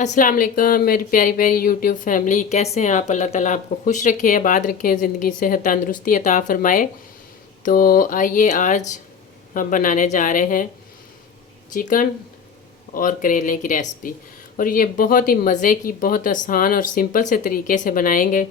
अस्सलाम वालेकुम मेरी प्यारी प्यारी यूट्यूब फैमिली, कैसे हैं आप। अल्लाह ताला आपको खुश रखे, आबाद रखे, ज़िंदगी सेहत तंदुरुस्ती अता फरमाए। तो आइए आज हम बनाने जा रहे हैं चिकन और करेले की रेसिपी। और ये बहुत ही मज़े की, बहुत आसान और सिंपल से तरीके से बनाएंगे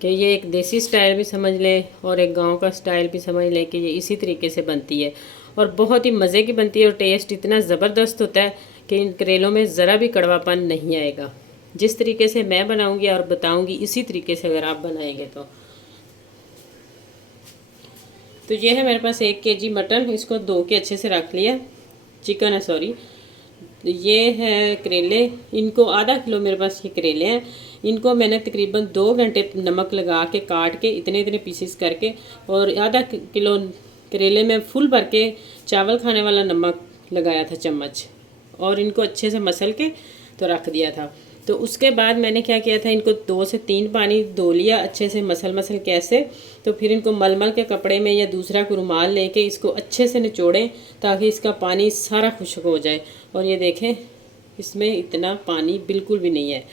कि ये एक देसी स्टाइल भी समझ लें और एक गांव का स्टाइल भी समझ लें कि ये इसी तरीके से बनती है और बहुत ही मज़े की बनती है। और टेस्ट इतना ज़बरदस्त होता है कि इन करेलों में ज़रा भी कड़वापन नहीं आएगा। जिस तरीके से मैं बनाऊंगी और बताऊंगी इसी तरीके से अगर आप बनाएंगे तो ये है मेरे पास 1 केजी मटन, इसको धो के अच्छे से रख लिया। चिकन है, सॉरी। ये है करेले, इनको आधा किलो मेरे पास ये करेले हैं। इनको मैंने तकरीबन 2 घंटे नमक लगा के काट के इतने इतने पीसेस करके, और आधा किलो करेले में फुल भर के चावल खाने वाला नमक लगाया था चम्मच, और इनको अच्छे से मसल के तो रख दिया था। तो उसके बाद मैंने क्या किया था, इनको 2 से 3 पानी धो लिया अच्छे से मसल मसल के ऐसे। तो फिर इनको मलमल के कपड़े में या दूसरा कोई रुमाल लेके इसको अच्छे से निचोड़ें ताकि इसका पानी सारा खुश्क हो जाए। और ये देखें, इसमें इतना पानी बिल्कुल भी नहीं है।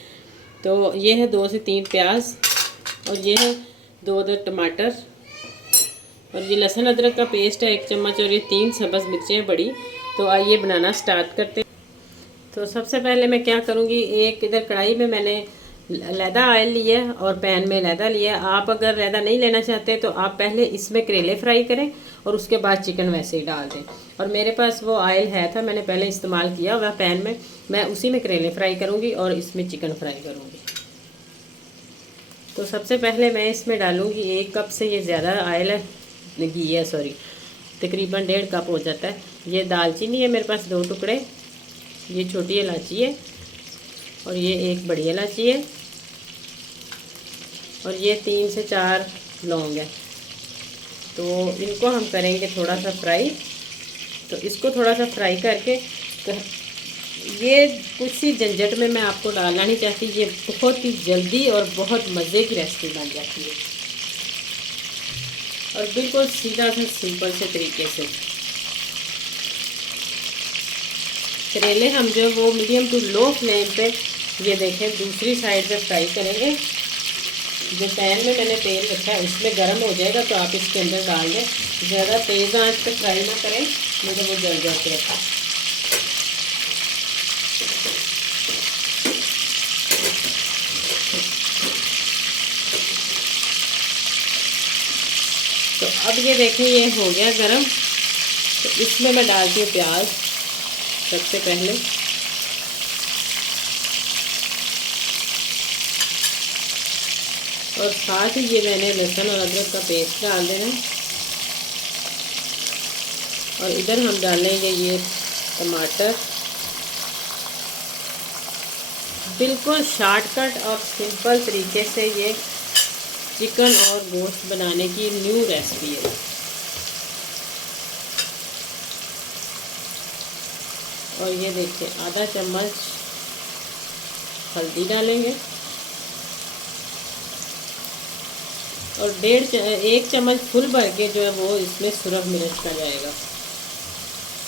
तो ये है 2 से 3 प्याज, और ये है 2 टमाटर, और ये लहसुन अदरक का पेस्ट है 1 चम्मच, और ये 3 सब्ज़ मिर्चें बड़ी। तो आइए बनाना स्टार्ट करते हैं। तो सबसे पहले मैं क्या करूँगी, एक इधर कढ़ाई में मैंने लैदा ऑयल लिया है और पैन में लैदा लिया है। आप अगर लैदा नहीं लेना चाहते तो आप पहले इसमें करेले फ्राई करें और उसके बाद चिकन वैसे ही डाल दें। और मेरे पास वो ऑयल है था, मैंने पहले इस्तेमाल किया हुआ पैन में, मैं उसी में करेले फ्राई करूँगी और इसमें चिकन फ्राई करूँगी। तो सबसे पहले मैं इसमें डालूँगी 1 कप से ये ज़्यादा ऑयल है, घी है सॉरी, तकरीबन 1.5 कप हो जाता है। ये दालचीनी है मेरे पास 2 टुकड़े, ये छोटी इलायची है, और ये 1 बड़ी इलायची है, और ये 3 से 4 लौंग है। तो इनको हम करेंगे थोड़ा सा फ्राई। तो इसको थोड़ा सा फ्राई करके, तो ये कुछ सी झंझट में मैं आपको डालना नहीं चाहती, ये बहुत ही जल्दी और बहुत मज़े की रेसिपी बन जाती है और बिल्कुल सीधा सा सिंपल से तरीके से। करेले हम जो वो मीडियम टू लो फ्लेम पे, ये देखें, दूसरी साइड पे फ्राई करेंगे। जो पैन में मैंने तेल रखा है उसमें गर्म हो जाएगा तो आप इसके अंदर डाल दें। ज़्यादा तेज़ आंच पे फ्राई ना करें, मुझे वो जल जाते हैं। तो अब ये देखें, ये हो गया गरम। तो इसमें मैं डालती हूँ प्याज सबसे पहले, और साथ ही ये मैंने लहसुन और अदरक का पेस्ट डाल देना। और इधर हम डालेंगे ये टमाटर। बिल्कुल शॉर्टकट और सिंपल तरीके से ये चिकन और गोश्त बनाने की न्यू रेसिपी है। और ये देखिए, आधा चम्मच हल्दी डालेंगे, और 1 चम्मच फुल भर के जो है वो इसमें सुरख मिर्च का जाएगा,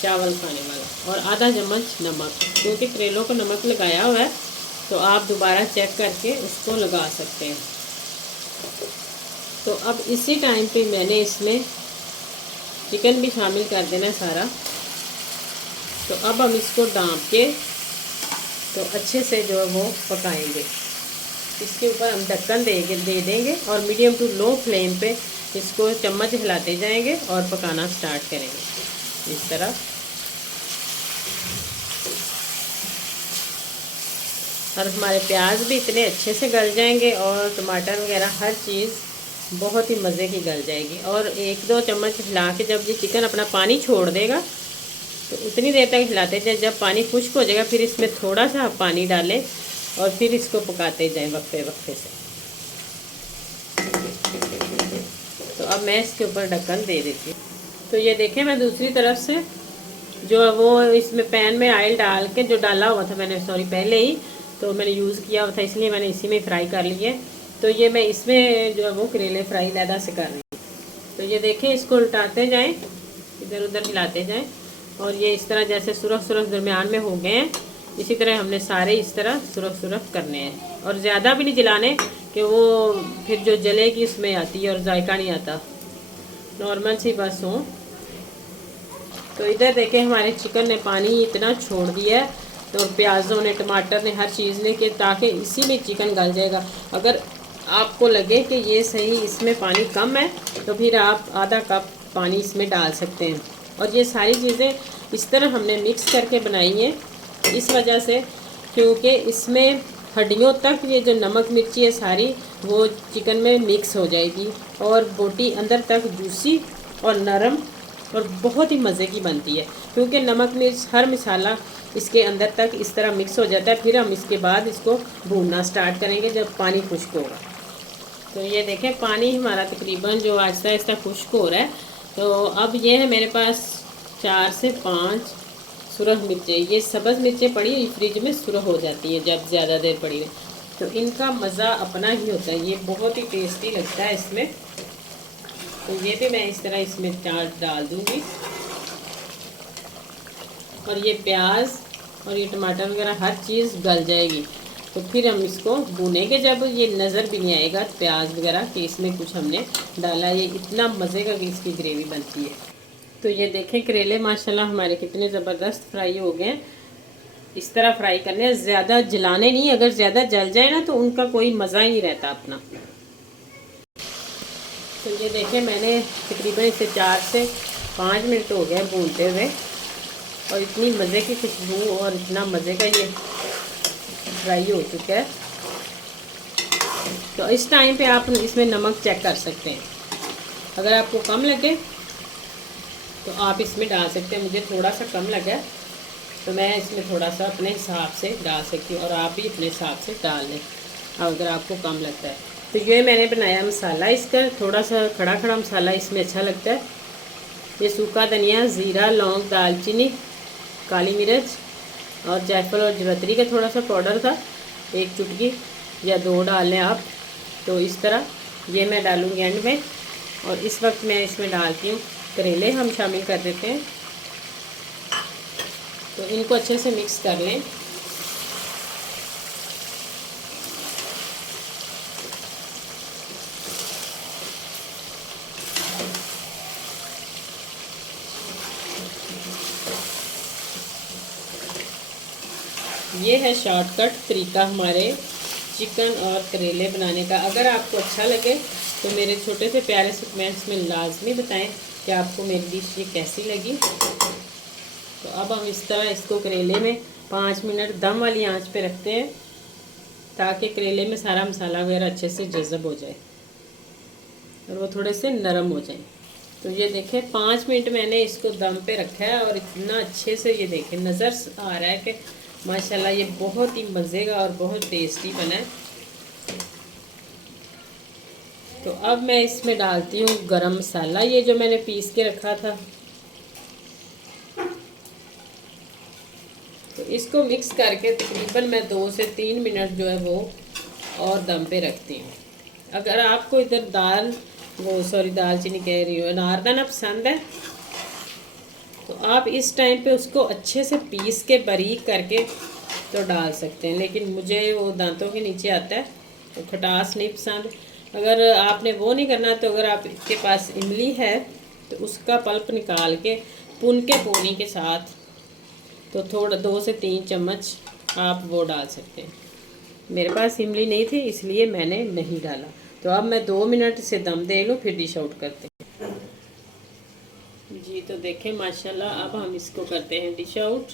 चावल खाने वाला, और आधा चम्मच नमक, क्योंकि करेलों को नमक लगाया हुआ है तो आप दोबारा चेक करके उसको लगा सकते हैं। तो अब इसी टाइम पे मैंने इसमें चिकन भी शामिल कर देना है सारा। तो अब हम इसको ढाँप के तो अच्छे से जो है वो पकाएंगे। इसके ऊपर हम ढक्कन दे देंगे और मीडियम टू लो फ्लेम पे इसको चम्मच हिलाते जाएंगे और पकाना स्टार्ट करेंगे इस तरह। और हमारे प्याज भी इतने अच्छे से गल जाएंगे और टमाटर वगैरह हर चीज़ बहुत ही मज़े की गल जाएगी। और 1-2 चम्मच हिला के जब ये चिकन अपना पानी छोड़ देगा तो उतनी देर तक हिलाते जाए। जब पानी खुश्क हो जाएगा फिर इसमें थोड़ा सा पानी डालें और फिर इसको पकाते जाएं वक्फे वक्फे से। तो अब मैं इसके ऊपर ढक्कन दे देती हूँ। तो ये देखें, मैं दूसरी तरफ से जो है वो इसमें पैन में ऑयल डाल के, जो डाला हुआ था मैंने सॉरी पहले ही, तो मैंने यूज़ किया हुआ था इसलिए मैंने इसी में फ्राई कर लिया। तो ये मैं इसमें जो है वो करेले फ्राई लैदा से कर रही हूँ। तो ये देखें, इसको उल्टाते जाएं, इधर उधर हिलाते जाएं, और ये इस तरह जैसे सुरख सुरख दरमियान में हो गए हैं, इसी तरह हमने सारे इस तरह सुरख सुरख करने हैं, और ज़्यादा भी नहीं जलाने कि वो फिर जो जलेगी उसमें आती है और जायका नहीं आता, नॉर्मल सी बस हो। तो इधर देखें हमारे चिकन ने पानी इतना छोड़ दिया है, तो प्याज़ों ने, टमाटर ने, हर चीज़ ने, कि ताकि इसी में चिकन गल जाएगा। अगर आपको लगे कि ये सही इसमें पानी कम है तो फिर आप आधा कप पानी इसमें डाल सकते हैं। और ये सारी चीज़ें इस तरह हमने मिक्स करके बनाई हैं इस वजह से, क्योंकि इसमें हड्डियों तक ये जो नमक मिर्ची है सारी वो चिकन में मिक्स हो जाएगी, और बोटी अंदर तक जूसी और नरम और बहुत ही मज़े की बनती है, क्योंकि नमक मिर्च हर मसाला इसके अंदर तक इस तरह मिक्स हो जाता है। फिर हम इसके बाद इसको भूनना स्टार्ट करेंगे जब पानी खुश्क होगा। तो ये देखें पानी हमारा तकरीबन जो आहिस्ता आहिस्ता खुश्क हो रहा है। तो अब ये है मेरे पास 4 से 5 सुरख मिर्चें। ये सब्ज़ मिर्चें पड़ी हुई फ्रिज में सुरख हो जाती है जब ज़्यादा देर पड़ी है, तो इनका मज़ा अपना ही होता है, ये बहुत ही टेस्टी लगता है इसमें। तो ये भी मैं इस तरह इसमें डाल दूँगी, और ये प्याज और ये टमाटर वगैरह हर चीज़ गल जाएगी। तो फिर हम इसको भूनेंगे जब ये नज़र भी नहीं आएगा प्याज वगैरह कि इसमें कुछ हमने डाला। ये इतना मज़े का इसकी ग्रेवी बनती है। तो ये देखें करेले माशाल्लाह हमारे कितने ज़बरदस्त फ्राई हो गए हैं। इस तरह फ्राई करने हैं, ज़्यादा जलाने नहीं, अगर ज़्यादा जल जाए ना तो उनका कोई मज़ा ही नहीं रहता अपना। तो ये देखें मैंने तकरीबन इसे 4 से 5 मिनट हो गए भूनते हुए, और इतनी मज़े की खुशबू और इतना मज़े का ये फ्राई हो चुका है। तो इस टाइम पे आप इसमें नमक चेक कर सकते हैं, अगर आपको कम लगे तो आप इसमें डाल सकते हैं। मुझे थोड़ा सा कम लगा तो मैं इसमें थोड़ा सा अपने हिसाब से डाल सकती हूँ, और आप भी अपने हिसाब से डाल लें अगर आपको कम लगता है। तो ये मैंने बनाया मसाला, इसका थोड़ा सा खड़ा खड़ा मसाला इसमें अच्छा लगता है। ये सूखा धनिया, ज़ीरा, लौंग, दालचीनी, काली मिर्च और जायफल और जवैत्री का थोड़ा सा पाउडर था, 1 चुटकी या 2 डाल लें आप। तो इस तरह ये मैं डालूँगी एंड में। और इस वक्त मैं इसमें डालती हूँ करेले, हम शामिल कर देते हैं। तो इनको अच्छे से मिक्स कर लें। ये है शॉर्टकट तरीका हमारे चिकन और करेले बनाने का। अगर आपको अच्छा लगे तो मेरे छोटे से प्यारे से कमेंट्स में लाजमी बताएं कि आपको मेरी डिश ये कैसी लगी। तो अब हम इस तरह इसको करेले में 5 मिनट दम वाली आंच पे रखते हैं, ताकि करेले में सारा मसाला वगैरह अच्छे से जज़ब हो जाए और वो थोड़े से नरम हो जाए। तो ये देखें 5 मिनट मैंने इसको दम पे रखा है, और इतना अच्छे से ये देखें नज़र आ रहा है कि माशाल्लाह ये बहुत ही मज़े का और बहुत टेस्टी बना है। तो अब मैं इसमें डालती हूँ गरम मसाला, ये जो मैंने पीस के रखा था। तो इसको मिक्स करके तकरीबन मैं 2 से 3 मिनट जो है वो और दम पे रखती हूँ। अगर आपको इधर दालचीनी कह रही हूँ, अनारदाना पसंद है तो आप इस टाइम पे उसको अच्छे से पीस के बारीक करके तो डाल सकते हैं, लेकिन मुझे वो दांतों के नीचे आता है तो खटास नहीं पसंद। अगर आपने वो नहीं करना तो अगर आपके पास इमली है तो उसका पल्प निकाल के पुन के पानी के साथ तो थोड़ा 2 से 3 चम्मच आप वो डाल सकते हैं। मेरे पास इमली नहीं थी इसलिए मैंने नहीं डाला। तो अब मैं 2 मिनट से दम दे लूँ फिर डिश आउट करते हैं। जी तो देखें माशाल्लाह अब हम इसको करते हैं डिश आउट।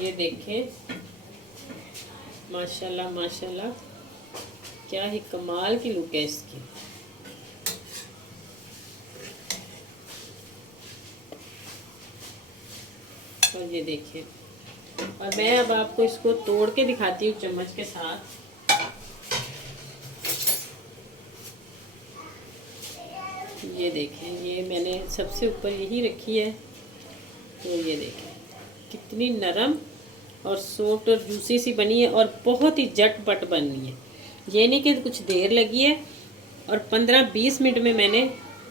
ये देखें माशाल्लाह माशाल्लाह क्या ही कमाल की लुक है इसकी। और ये देखिए, और मैं अब आपको इसको तोड़ के दिखाती हूँ चम्मच के साथ। ये देखें, ये मैंने सबसे ऊपर यही रखी है। तो ये देखें कितनी नरम और सॉफ्ट और जूसी सी बनी है और बहुत ही झटपट बनी है। ये नहीं कि कुछ देर लगी है। और 15-20 मिनट में मैंने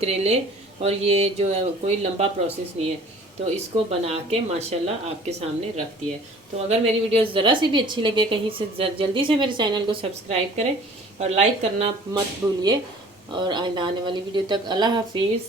करेले, और ये जो है कोई लंबा प्रोसेस नहीं है, तो इसको बना के माशाल्लाह आपके सामने रख दिया है। तो अगर मेरी वीडियो ज़रा सी भी अच्छी लगे कहीं से जल्दी से मेरे चैनल को सब्सक्राइब करें और लाइक करना मत भूलिए। और आने वाली वीडियो तक अल्लाह हाफिज़।